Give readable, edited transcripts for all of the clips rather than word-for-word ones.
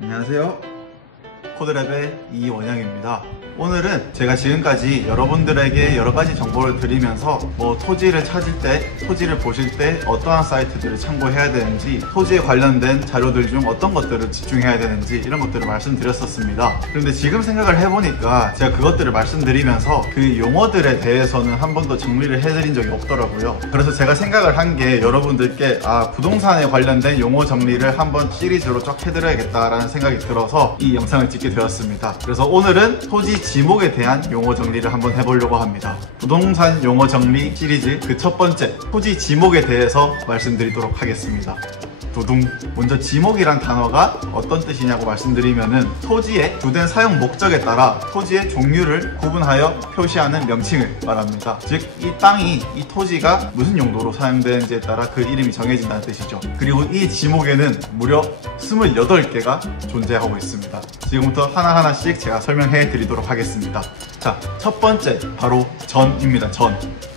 안녕하세요, 코드랩의 이원영입니다. 오늘은 제가 지금까지 여러분들에게 여러가지 정보를 드리면서 토지를 찾을 때, 토지를 보실 때 어떠한 사이트들을 참고해야 되는지, 토지에 관련된 자료들 중 어떤 것들을 집중해야 되는지 이런 것들을 말씀드렸었습니다. 그런데 지금 생각을 해보니까 제가 그것들을 말씀드리면서 그 용어들에 대해서는 한 번도 정리를 해드린 적이 없더라고요. 그래서 제가 생각을 한 게 여러분들께 부동산에 관련된 용어 정리를 한번 시리즈로 쫙 해드려야겠다라는 생각이 들어서 이 영상을 찍게 되었습니다. 그래서 오늘은 토지 지목에 대한 용어 정리를 한번 해보려고 합니다. 부동산 용어 정리 시리즈 그 첫 번째, 토지 지목에 대해서 말씀드리도록 하겠습니다. 두둥. 먼저 지목이란 단어가 어떤 뜻이냐고 말씀드리면은 토지의 주된 사용 목적에 따라 토지의 종류를 구분하여 표시하는 명칭을 말합니다. 즉, 이 땅이, 이 토지가 무슨 용도로 사용되는지에 따라 그 이름이 정해진다는 뜻이죠. 그리고 이 지목에는 무려 28개가 존재하고 있습니다. 지금부터 하나하나씩 제가 설명해 드리도록 하겠습니다. 자, 첫 번째, 바로 전입니다. 전.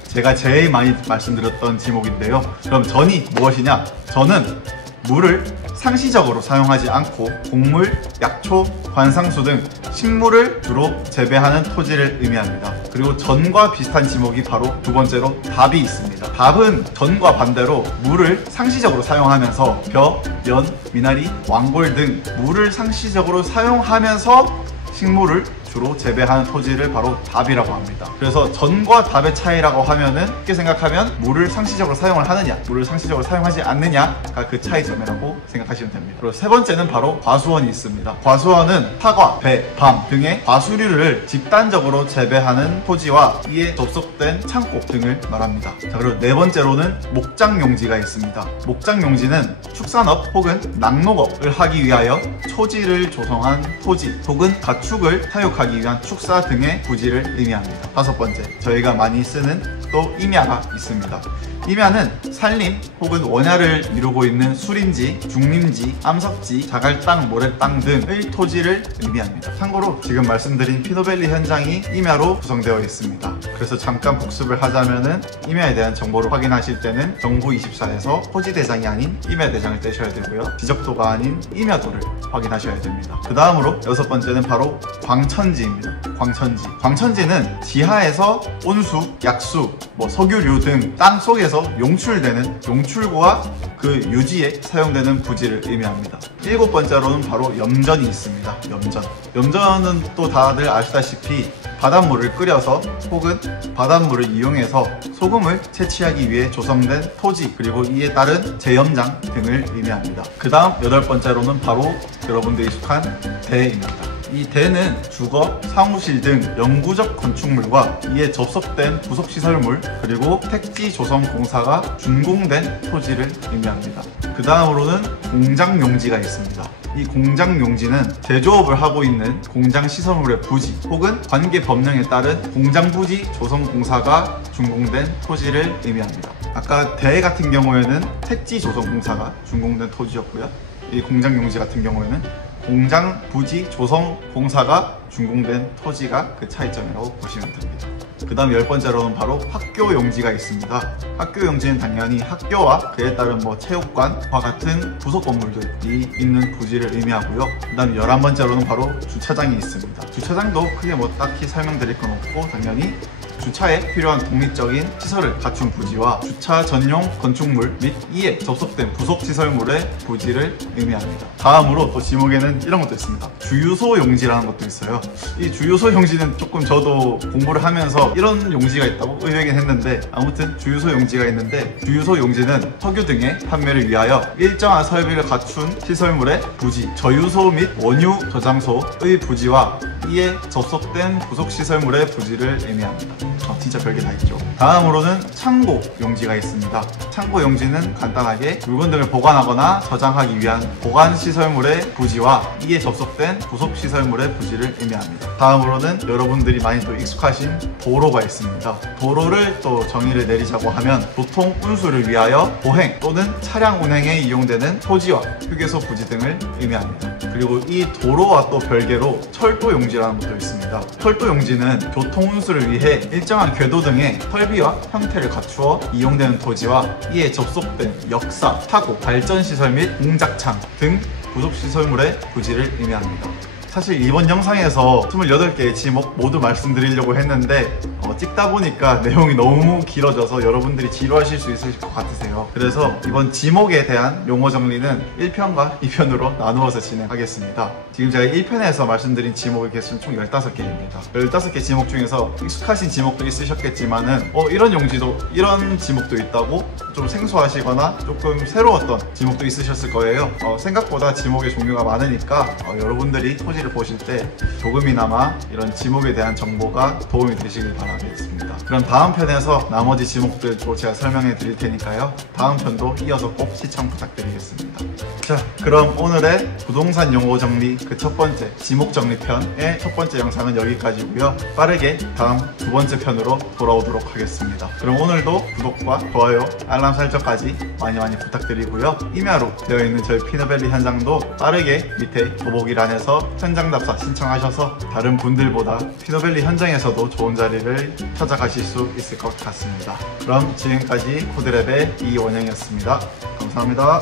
제가 제일 많이 말씀드렸던 지목인데요. 그럼 전이 무엇이냐? 전은 물을 상시적으로 사용하지 않고 곡물, 약초, 관상수 등 식물을 주로 재배하는 토지를 의미합니다. 그리고 전과 비슷한 지목이 바로 두 번째로 답이 있습니다. 답은 전과 반대로 물을 상시적으로 사용하면서 벼, 연, 미나리, 왕골 등 물을 상시적으로 사용하면서 식물을 주로 재배하는 토지를 바로 답이라고 합니다. 그래서 전과 답의 차이라고 하면은 쉽게 생각하면 물을 상시적으로 사용을 하느냐, 물을 상시적으로 사용하지 않느냐가 그 차이점이라고 생각하시면 됩니다. 그리고 세 번째는 바로 과수원이 있습니다. 과수원은 사과, 배, 밤 등의 과수류를 집단적으로 재배하는 토지와 이에 접속된 창고 등을 말합니다. 자, 그리고 네 번째로는 목장용지가 있습니다. 목장용지는 축산업 혹은 낙농업을 하기 위하여 초지를 조성한 토지 혹은 가축을 사육하기 위한 축사 등의 부지를 의미합니다. 다섯 번째, 저희가 많이 쓰는 또 임야가 있습니다. 임야는 산림 혹은 원야를 이루고 있는 수림지, 중림지, 암석지, 자갈땅, 모래땅 등의 토지를 의미합니다. 참고로 지금 말씀드린 피노밸리 현장이 임야로 구성되어 있습니다. 그래서 잠깐 복습을 하자면은 임야에 대한 정보를 확인하실 때는 정부24에서 토지대장이 아닌 임야대장을 떼셔야 되고요. 지적도가 아닌 임야도를 확인하셔야 됩니다. 그 다음으로 여섯 번째는 바로 광천지입니다. 광천지. 광천지는 지하에서 온수, 약수, 석유류 등 땅 속에서 용출되는 용출구와 그 유지에 사용되는 부지를 의미합니다. 일곱 번째로는 바로 염전이 있습니다. 염전. 염전은 또 다들 아시다시피 바닷물을 끓여서 혹은 바닷물을 이용해서 소금을 채취하기 위해 조성된 토지, 그리고 이에 따른 제염장 등을 의미합니다. 그 다음 여덟 번째로는 바로 여러분들이 익숙한 대입니다. 이 대는 주거, 사무실 등 영구적 건축물과 이에 접속된 부속시설물, 그리고 택지 조성 공사가 준공된 토지를 의미합니다. 그 다음으로는 공장용지가 있습니다. 이 공장용지는 제조업을 하고 있는 공장 시설물의 부지 혹은 관계 법령에 따른 공장부지 조성 공사가 준공된 토지를 의미합니다. 아까 대 같은 경우에는 택지 조성 공사가 준공된 토지였고요. 이 공장용지 같은 경우에는 공장 부지 조성 공사가 준공된 토지가 그 차이점이라고 보시면 됩니다. 그 다음 열 번째로는 바로 학교 용지가 있습니다. 학교 용지는 당연히 학교와 그에 따른 체육관과 같은 부속 건물들이 있는 부지를 의미하고요. 그 다음 11번째로는 바로 주차장이 있습니다. 주차장도 크게 딱히 설명드릴 건 없고, 당연히 주차에 필요한 독립적인 시설을 갖춘 부지와 주차 전용 건축물 및 이에 접속된 부속 시설물의 부지를 의미합니다. 다음으로 또 지목에는 이런 것도 있습니다. 주유소 용지라는 것도 있어요. 이 주유소 용지는 조금 저도 공부를 하면서 이런 용지가 있다고 의외긴 했는데, 아무튼 주유소 용지가 있는데, 주유소 용지는 석유 등의 판매를 위하여 일정한 설비를 갖춘 시설물의 부지, 저유소 및 원유 저장소의 부지와 이에 접속된 부속 시설물의 부지를 의미합니다. 진짜 별게 다 있죠. 다음으로는 창고 용지가 있습니다. 창고 용지는 간단하게 물건 등을 보관하거나 저장하기 위한 보관 시설물의 부지와 이에 접속된 부속 시설물의 부지를 의미합니다. 다음으로는 여러분들이 많이 또 익숙하신 도로가 있습니다. 도로를 또 정의를 내리자고 하면 교통 운수를 위하여 보행 또는 차량 운행에 이용되는 토지와 휴게소 부지 등을 의미합니다. 그리고 이 도로와 또 별개로 철도 용지라는 것도 있습니다. 철도 용지는 교통 운수를 위해 일정한 다양한 궤도 등의 설비와 형태를 갖추어 이용되는 토지와 이에 접속된 역사, 타고, 발전시설 및 공작창 등 부속시설물의 부지를 의미합니다. 사실 이번 영상에서 28개의 지목 모두 말씀드리려고 했는데 찍다 보니까 내용이 너무 길어져서 여러분들이 지루하실 수 있을 것 같으세요. 그래서 이번 지목에 대한 용어 정리는 1편과 2편으로 나누어서 진행하겠습니다. 지금 제가 1편에서 말씀드린 지목의 개수는 총 15개입니다. 15개 지목 중에서 익숙하신 지목도 있으셨겠지만은 이런 용지도, 이런 지목도 있다고 좀 생소하시거나 조금 새로웠던 지목도 있으셨을 거예요. 생각보다 지목의 종류가 많으니까 여러분들이 토지를 보실 때 조금이나마 이런 지목에 대한 정보가 도움이 되시길 바라겠습니다. 그럼 다음 편에서 나머지 지목들도 제가 설명해 드릴 테니까요. 다음 편도 이어서 꼭 시청 부탁드리겠습니다. 자, 그럼 오늘의 부동산 용어 정리 그 첫 번째 지목 정리 편의 첫 번째 영상은 여기까지고요. 빠르게 다음 두 번째 편으로 돌아오도록 하겠습니다. 그럼 오늘도 구독과 좋아요, 알람 설정까지 많이 부탁드리고요. 임야로 되어 있는 저희 피너밸리 현장도 빠르게 밑에 더보기란에서 현장 답사 신청하셔서 다른 분들보다 피너밸리 현장에서도 좋은 자리를 찾아가실 수 있을 것 같습니다. 그럼 지금까지 코드랩의 이원영이었습니다. 감사합니다.